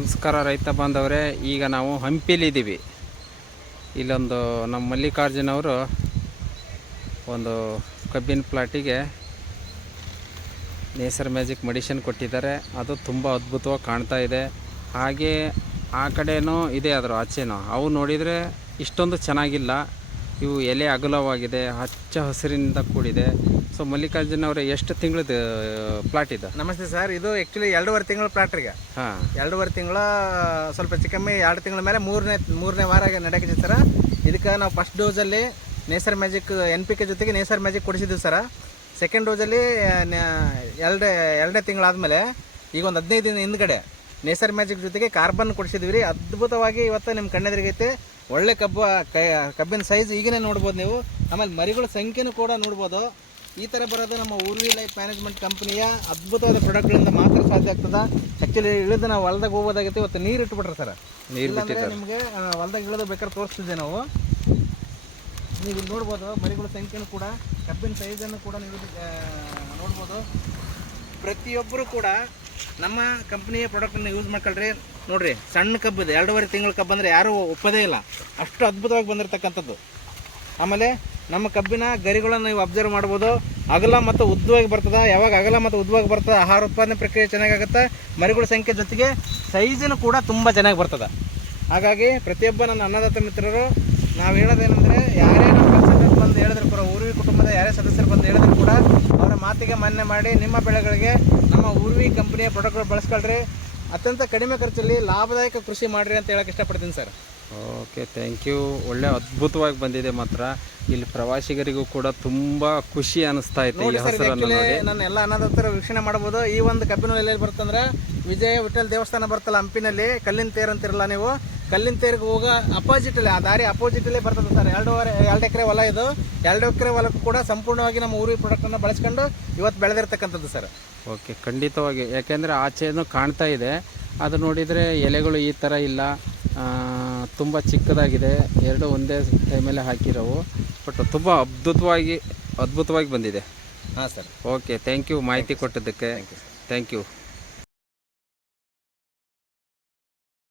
ನಮಸ್ಕಾರ ರೈತ ಬಾಂಧವರೇ. ಈಗ ನಾವು ಹಂಪಿಲಿದ್ದೀವಿ. ಇಲ್ಲೊಂದು ನಮ್ಮ ಮಲ್ಲಿಕಾರ್ಜುನ್ ಅವರು ಒಂದು ಕಬ್ಬಿನ ಪ್ಲಾಟಿಗೆ ನೇಸರ್ ಮ್ಯಾಜಿಕ್ ಮೆಡಿಸಿನ್ ಕೊಟ್ಟಿದ್ದಾರೆ. ಅದು ತುಂಬ ಅದ್ಭುತವಾಗಿ ಕಾಣ್ತಾ ಇದೆ. ಹಾಗೆ ಆ ಕಡೆನೂ ಇದೆ, ಅದರ ಆಚೆನೂ ಅವು ನೋಡಿದರೆ ಇಷ್ಟೊಂದು ಚೆನ್ನಾಗಿಲ್ಲ. ಇವು ಎಲೆ ಅಗಲವಾಗಿದೆ, ಹಚ್ಚ ಹಸಿರಿನಿಂದ ಕೂಡಿದೆ. ಸೊ ಮಲ್ಲಿಕಾರ್ಜುನ್ ಅವರೇ, ಎಷ್ಟು ತಿಂಗಳದ್ದು ಪ್ಲಾಟ್ ಇದು? ನಮಸ್ತೆ ಸರ್. ಇದು ಆ್ಯಕ್ಚುಲಿ 2.5 ತಿಂಗಳ ಪ್ಲಾಟ್ರಿಗೆ. 2.5 ತಿಂಗಳ ಸ್ವಲ್ಪ ಚಿಕ್ಕಮ್ಮಿ 2 ತಿಂಗಳ ಮೇಲೆ ಮೂರನೇ ವಾರ ನಡೆಯಕ್ಕೆ ಸರ. ಇದಕ್ಕೆ ನಾವು ಫಸ್ಟ್ ಡೋಸಲ್ಲಿ ನೇಸರ್ ಮ್ಯಾಜಿಕ್ NPK ಜೊತೆಗೆ ನೇಸರ್ ಮ್ಯಾಜಿಕ್ ಕೊಡಿಸಿದ್ವಿ ಸರ. ಸೆಕೆಂಡ್ ಡೋಸಲ್ಲಿ ಎರಡನೇ ತಿಂಗಳಾದಮೇಲೆ ಈಗ ಒಂದು 15 ದಿನ ಹಿಂದ್ಗಡೆ ನೇಸರ್ ಮ್ಯಾಜಿಕ್ ಜೊತೆಗೆ ಕಾರ್ಬನ್ ಕೊಡಿಸಿದ್ವಿ ರೀ. ಅದ್ಭುತವಾಗಿ ಇವತ್ತು ನಿಮ್ಮ ಕಣ್ಣೆದುರಿಗೈತೆ. ಒಳ್ಳೆ ಕಬ್ಬಿನ ಸೈಜ್ ಈಗನೇ ನೋಡ್ಬೋದು ನೀವು. ಆಮೇಲೆ ಮರಿಗಳ ಸಂಖ್ಯೆನೂ ಕೂಡ ನೋಡ್ಬೋದು. ಈ ಥರ ಬರೋದು ನಮ್ಮ ಊರ್ವಿ ಲೈಫ್ ಮ್ಯಾನೇಜ್ಮೆಂಟ್ ಕಂಪ್ನಿಯ ಅದ್ಭುತವಾದ ಪ್ರಾಡಕ್ಟ್ಗಳಿಂದ ಮಾತ್ರ ಸಾಧ್ಯ ಆಗ್ತದೆ. ಆ್ಯಕ್ಚುಲಿ ಇಳಿದು ನಾವು ಹೊಲ್ದಾಗ ಹೋಗೋದಾಗಿತ್ತು, ಇವತ್ತು ನೀರು ಇಟ್ಬಿಟ್ರೆ ಸರ್. ಇಲ್ಲಾಂದರೆ ನಿಮಗೆ ಹೊಲ್ದಾಗ ಇಳಿದು ಬೇಕಾದ್ರೆ ತೋರಿಸ್ತಿದ್ದೆ ನಾವು. ನೀವು ಇಲ್ಲಿ ನೋಡ್ಬೋದು, ಮರಿಗಳ ಸಂಖ್ಯೆನೂ ಕೂಡ ಕಬ್ಬಿನ ಸೈಜನ್ನು ಕೂಡ ನೀವು ನೋಡ್ಬೋದು. ಪ್ರತಿಯೊಬ್ಬರು ಕೂಡ ನಮ್ಮ ಕಂಪ್ನಿಯ ಪ್ರಾಡಕ್ಟನ್ನು ಯೂಸ್ ಮಾಡ್ಕೊಳ್ರಿ. ನೋಡಿರಿ, ಸಣ್ಣ ಕಬ್ಬಿದೆ, 2.5 ತಿಂಗಳ ಕಬ್ಬು ಅಂದರೆ ಯಾರೂ ಒಪ್ಪೋದೇ ಇಲ್ಲ, ಅಷ್ಟು ಅದ್ಭುತವಾಗಿ ಬಂದಿರತಕ್ಕಂಥದ್ದು. ಆಮೇಲೆ ನಮ್ಮ ಕಬ್ಬಿನ ಗರಿಗಳನ್ನು ನೀವು ಅಬ್ಸರ್ವ್ ಮಾಡ್ಬೋದು. ಅಗಲ ಮತ್ತು ಉದ್ದವಾಗಿ ಬರ್ತದೆ. ಯಾವಾಗ ಅಗಲ ಮತ್ತು ಉದ್ದವಾಗಿ ಬರ್ತದೆ, ಆಹಾರ ಉತ್ಪಾದನೆ ಪ್ರಕ್ರಿಯೆ ಚೆನ್ನಾಗಾಗುತ್ತೆ. ಮರಿಗಳ ಸಂಖ್ಯೆ ಜೊತೆಗೆ ಸೈಜನ್ನು ಕೂಡ ತುಂಬ ಚೆನ್ನಾಗಿ ಬರ್ತದೆ. ಹಾಗಾಗಿ ಪ್ರತಿಯೊಬ್ಬ ನನ್ನ ಅನ್ನದಾತ ಮಿತ್ರರು ನಾವು ಹೇಳೋದೇನೆಂದರೆ, ಯಾರೇ ನಮ್ಮ ಕನ್ಸಲ್ಟೆಂಟ್ ಬಂದು ಹೇಳಿದ್ರು ಕೂಡ, ಊರ್ವಿ ಕುಟುಂಬದ ಯಾರೇ ಸದಸ್ಯರು ಬಂದು ಹೇಳಿದ್ರು ಕೂಡ ಅವರ ಮಾತಿಗೆ ಮಾನ್ಯ ಮಾಡಿ ನಿಮ್ಮ ಬೆಳೆಗಳಿಗೆ ನಮ್ಮ ಊರ್ವಿ ಕಂಪ್ನಿಯ ಪ್ರಾಡಕ್ಟ್ಗಳು ಬಳಸ್ಕೊಳ್ರಿ. ಅತ್ಯಂತ ಕಡಿಮೆ ಖರ್ಚಲ್ಲಿ ಲಾಭದಾಯಕ ಕೃಷಿ ಮಾಡಿರಿ ಅಂತ ಹೇಳಕ್ಕೆ ಇಷ್ಟಪಡ್ತೀನಿ ಸರ್. Okay, thank you. ಒಳ್ಳೆ ಅದ್ಭುತವಾಗಿ ಬಂದಿದೆ ಮಾತ್ರ. ಇಲ್ಲಿ ಪ್ರವಾಸಿಗರಿಗೂ ಕೂಡ ತುಂಬ ಖುಷಿ ಅನಿಸ್ತಾ ಇದೆ. ನನ್ನ ಎಲ್ಲ ಅನ್ನದಾತರ ವೀಕ್ಷಣೆ ಮಾಡ್ಬೋದು. ಈ ಒಂದು ಕಬ್ಬಿನ ಎಲ್ಲಿ ಬರ್ತಂದ್ರೆ ವಿಜಯ ವಿಠಲ್ ದೇವಸ್ಥಾನ ಬರ್ತಲ್ಲ ಹಂಪಿನಲ್ಲಿ, ಕಲ್ಲಿನ ತೇರು ಅಂತಿರಲ್ಲ ನೀವು, ಕಲ್ಲಿನ ತೇರಿಗೆ ಹೋಗೋ ಅಪೋಸಿಟಲ್ಲಿ, ಆ ದಾರಿ ಅಪೋಸಿಟಲ್ಲೇ ಬರ್ತದೆ ಸರ್. 2 ಎಕರೆ ಹೊಲ ಇದು. 2 ಎಕರೆ ಹೊಲಕ್ಕೂ ಕೂಡ ಸಂಪೂರ್ಣವಾಗಿ ನಮ್ಮ ಊರಿ ಪ್ರಾಡಕ್ಟನ್ನು ಬಳಸ್ಕೊಂಡು ಇವತ್ತು ಬೆಳೆದಿರ್ತಕ್ಕಂಥದ್ದು ಸರ್. ಓಕೆ, ಖಂಡಿತವಾಗಿ. ಯಾಕೆಂದರೆ ಆಚೆನೂ ಕಾಣ್ತಾ ಇದೆ, ಅದು ನೋಡಿದರೆ ಎಲೆಗಳು ಈ ಥರ ಇಲ್ಲ, ತುಂಬ ಚಿಕ್ಕದಾಗಿದೆ. 2 ಒಂದೇ ಟೈಮಲ್ಲೇ ಹಾಕಿರೋವು. ಬಟ್ ತುಂಬ ಅದ್ಭುತವಾಗಿ ಬಂದಿದೆ. ಹಾಂ ಸರ್. ಓಕೆ, ಥ್ಯಾಂಕ್ ಯು ಮಾಹಿತಿ ಕೊಟ್ಟಿದ್ದಕ್ಕೆ. Thank you.